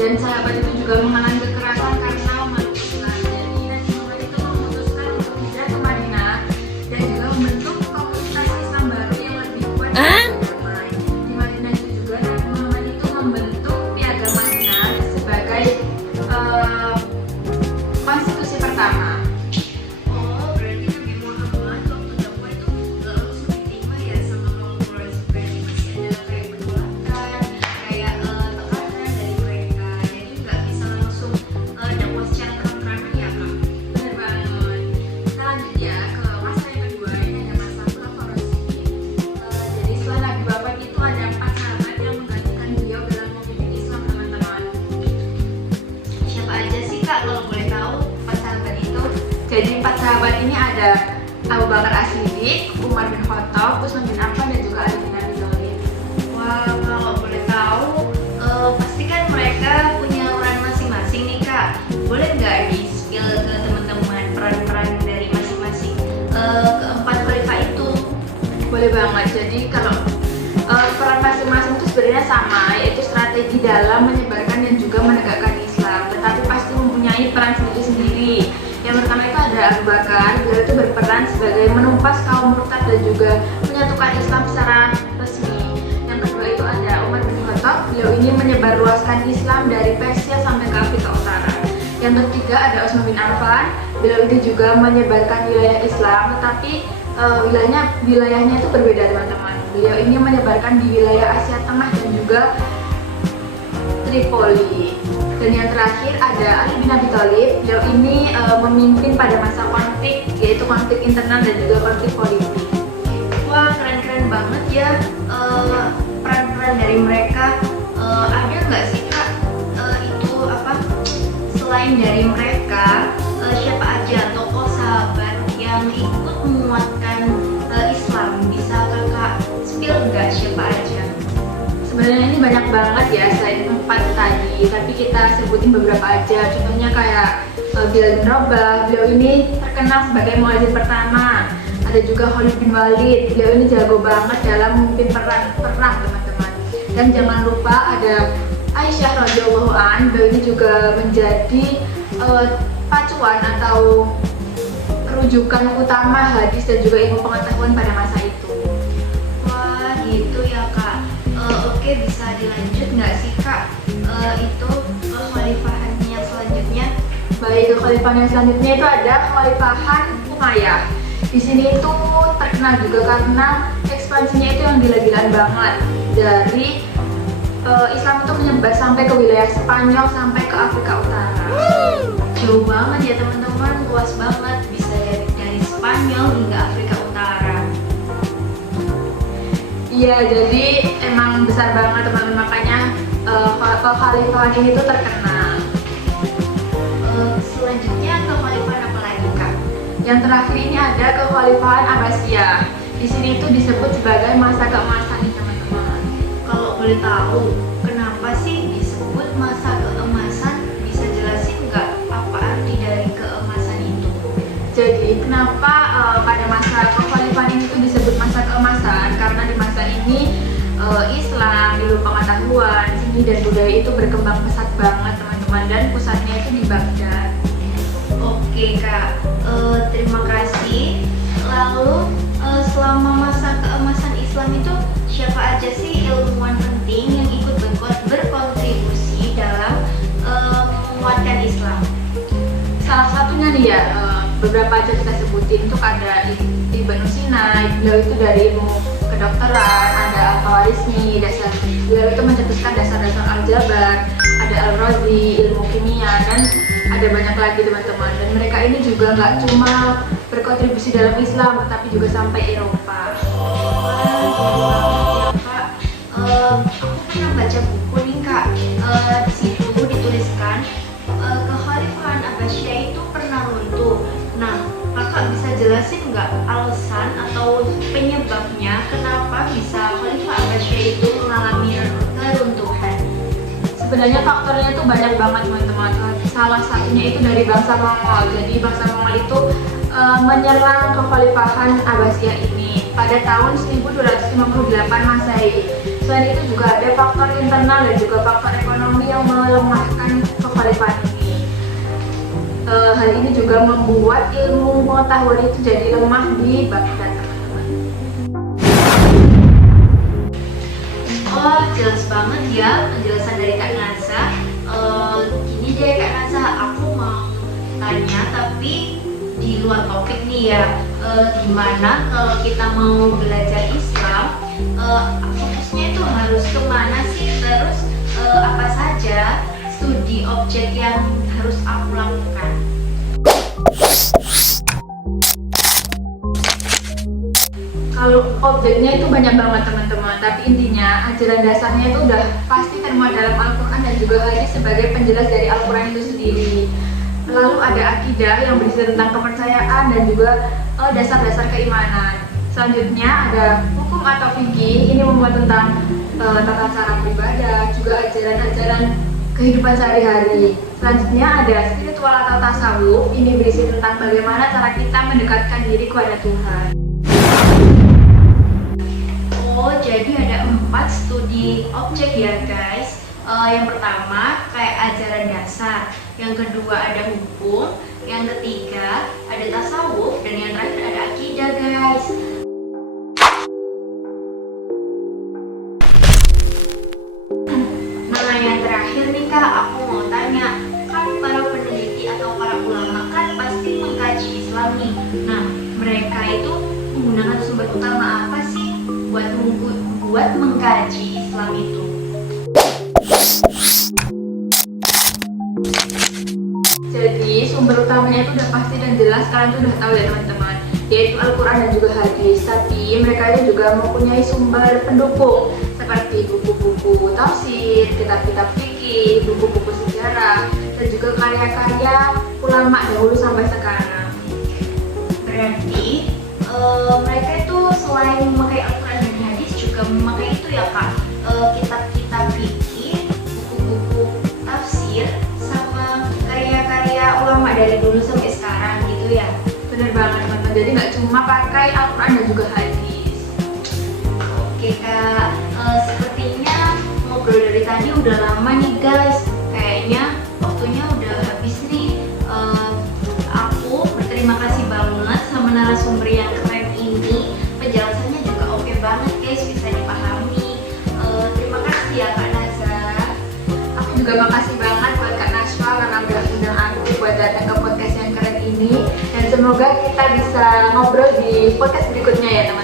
Dan sahabat itu juga mengalami kekerasan karena memeluk Islam. Jadi Nabi Muhammad itu memutuskan untuk hijrah ke Madinah dan juga membentuk komunitas Islam baru yang lebih kuat dan damai. Di Madinah itu juga Nabi Muhammad itu membentuk Piagam Madinah sebagai konstitusi pertama. Oh, berarti Nabi Muhammad waktu dakwah itu nggak langsung diterima ya sama kaum Quraisy. Berarti masih ada kayak penolakan, kayak tekanan dari mereka. Jadi nggak bisa langsung dakwah secara terang-terangan ya kak. Benar banget. Kita lanjut ya ke masa yang kedua, ini ada masa Khulafaur Rasyidin. Jadi setelah Nabi wafat itu ada 4 sahabat yang menggantikan beliau dalam memimpin Islam, teman-teman. Siapa aja sih kak kalau boleh tahu 4 sahabat itu? Jadi 4 sahabat ini ada Abu Bakar As-Siddiq, Umar bin Khattab, Utsman bin Affan, dan juga Ali bin Abi Thalib. Wah, kalau boleh tahu, pasti kan mereka punya peran masing-masing nih kak. Boleh nggak di-spill ke teman-teman peran-peran dari masing-masing keempat khalifah itu? Boleh banget. Jadi kalau peran masing-masing itu sebenarnya sama, yaitu strategi dalam menyebarkan dan juga menegakkan Islam, tetapi pasti mempunyai peran sendiri-sendiri. Yang pertama itu ada Abu Bakar, beliau itu berperan sebagai menumpas kaum murtad dan juga menyatukan Islam secara resmi. Yang kedua itu ada Umar bin Khattab, beliau ini menyebarluaskan Islam dari Persia sampai ke Afrika Utara. Yang ketiga ada Utsman bin Affan, beliau ini juga menyebarkan wilayah Islam, tetapi wilayahnya itu berbeda, teman-teman. Beliau ini menyebarkan di wilayah Asia Tengah dan juga Tripoli. Dan yang terakhir ada Ali bin Abi Thalib, beliau ini memimpin pada masa konflik, yaitu konflik internal dan juga konflik politik. Wah, keren-keren banget ya peran-peran dari mereka. Ada nggak sih kak itu apa? Selain dari mereka, siapa aja tokoh sahabat yang ikut menguatkan Islam? Bisa kakak spill nggak siapa aja? Sebenarnya ini banyak banget ya selain 4 tadi, tapi kita sebutin beberapa aja. Contohnya kayak Bilal bin Rabah, beliau ini terkenal sebagai muadzin pertama. Ada juga Khalid bin Walid, beliau ini jago banget dalam memimpin perang, teman-teman. Dan jangan lupa ada Aisyah radhiyallahu an, beliau ini juga menjadi pacuan atau rujukan utama hadis dan juga ilmu pengetahuan pada masa itu. Wah, gitu ya kak. Oke, bisa dilanjut nggak sih kak? Itu kekhalifahan yang selanjutnya. Baik, kekhalifahan yang selanjutnya itu ada Kekhalifahan Umayyah. Di sini itu terkenal juga karena ekspansinya itu yang gila-gilaan banget. Dari Islam itu menyebar sampai ke wilayah Spanyol sampai ke Afrika Utara. Jauh banget ya teman-teman, luas banget. Bisa dari Spanyol hingga Afrika Utara. Iya, jadi emang besar banget, teman-teman, makanya kekhalifahan ini tuh terkenal. Selanjutnya kekhalifahan apa lagi kak? Yang terakhir ini ada Kekhalifahan Abbasiyah. Di sini itu disebut sebagai masa keemasan nih, teman-teman. Kalau boleh tahu, kenapa sih disebut masa keemasan? Bisa jelasin nggak apa arti dari keemasan itu? Jadi kenapa pada masa kekhalifahan ini tuh disebut masa keemasan? Karena di masa ini Islam, ilmu pengetahuan, seni dan budaya itu berkembang pesat banget, teman-teman, dan pusatnya itu di Baghdad. Oke kak, terima kasih. Lalu selama masa keemasan Islam itu siapa aja sih ilmuwan penting yang ikut berkontribusi dalam menguatkan Islam? Salah satunya nih ya, beberapa aja kita sebutin tuh ada Ibnu Sina, beliau itu dari ilmu kedokteran, ada Al-Khawarizmi, beliau itu mencetuskan dasar-dasar aljabar, ada Al-Razi, ilmu kimia, dan ada banyak lagi, teman-teman. Dan mereka ini juga nggak cuma berkontribusi dalam Islam, tetapi juga sampai Eropa. Wah, kak, aku pernah baca buku nih kak. Di situ dituliskan kekhalifahan Abbasiyah itu pernah runtuh. Nah, kakak bisa jelasin nggak alasan atau penyebabnya kenapa bisa Khalifah Abbasiyah itu mengalami keruntuhan? Sebenarnya faktornya itu banyak banget, teman-teman. Salah satunya itu dari bangsa Mongol. Jadi bangsa Mongol itu menyerang kekhalifahan Abbasiyah ini pada tahun 1258 Masehi. Selain itu juga ada faktor internal dan juga faktor ekonomi yang melemahkan kekhalifan ini. Hal ini juga membuat ilmu pengetahuan itu jadi lemah di Baghdad, teman-teman. Oh, jelas banget ya penjelasan dari Kak Naza. Gini deh Kak Naza, aku mau tanya tapi di luar topik nih ya. Gimana kalau kita mau belajar Islam, fokusnya itu harus kemana sih? Terus apa saja studi objek yang harus aku lakukan? Kalau objeknya itu banyak banget teman-teman, tapi intinya ajaran dasarnya itu udah pasti termuat dalam Al-Quran dan juga hadis sebagai penjelas dari Al-Quran itu sendiri. Lalu ada akidah yang berisi tentang kepercayaan dan juga dasar-dasar keimanan. Selanjutnya ada hukum atau fikih, ini membuat tentang tata cara beribadah, juga ajaran-ajaran kehidupan sehari-hari. Selanjutnya ada spiritual atau tasawuf, ini berisi tentang bagaimana cara kita mendekatkan diri kepada Tuhan. Oh, jadi ada 4 studi objek ya guys. Yang pertama kayak ajaran dasar, yang kedua ada hukum, yang ketiga ada tasawuf, dan yang terakhir ada akidah guys. Nah yang terakhir nih Kak, aku mau tanya, kan para peneliti atau para ulama kan pasti mengkaji Islam nih. Nah mereka itu menggunakan sumber utama apa sih buat mengkaji Islam itu? Jadi sumber utamanya itu udah pasti dan jelas, kalian tuh udah tahu ya teman-teman, yaitu Al-Quran dan juga hadis. Tapi mereka itu juga mempunyai sumber pendukung seperti buku-buku tafsir, kitab-kitab fikih, buku-buku sejarah, dan juga karya-karya ulama dahulu sampai sekarang. Berarti mereka itu selain memakai Al-Quran dan hadis juga memakai itu ya Kak, kitab-kitab fikih, buku-buku tafsir, sama karya-karya ulama dari dulu sampai sekarang gitu ya. Bener banget teman-teman, jadi nggak cuma pakai Al-Quran dan juga hadis. Oke Kak, sepertinya ngobrol dari tadi udah lama nih guys. Kayaknya waktunya udah habis nih. Aku berterima kasih banget sama narasumber yang keren ini. Penjelasannya juga oke banget guys, bisa dipahami. Terima kasih ya Kak Naza. Aku juga makasih banget buat Kak Nashwa karena udah undang aku buat datang ke podcast yang keren ini. Dan semoga kita bisa ngobrol di podcast berikutnya ya teman-teman.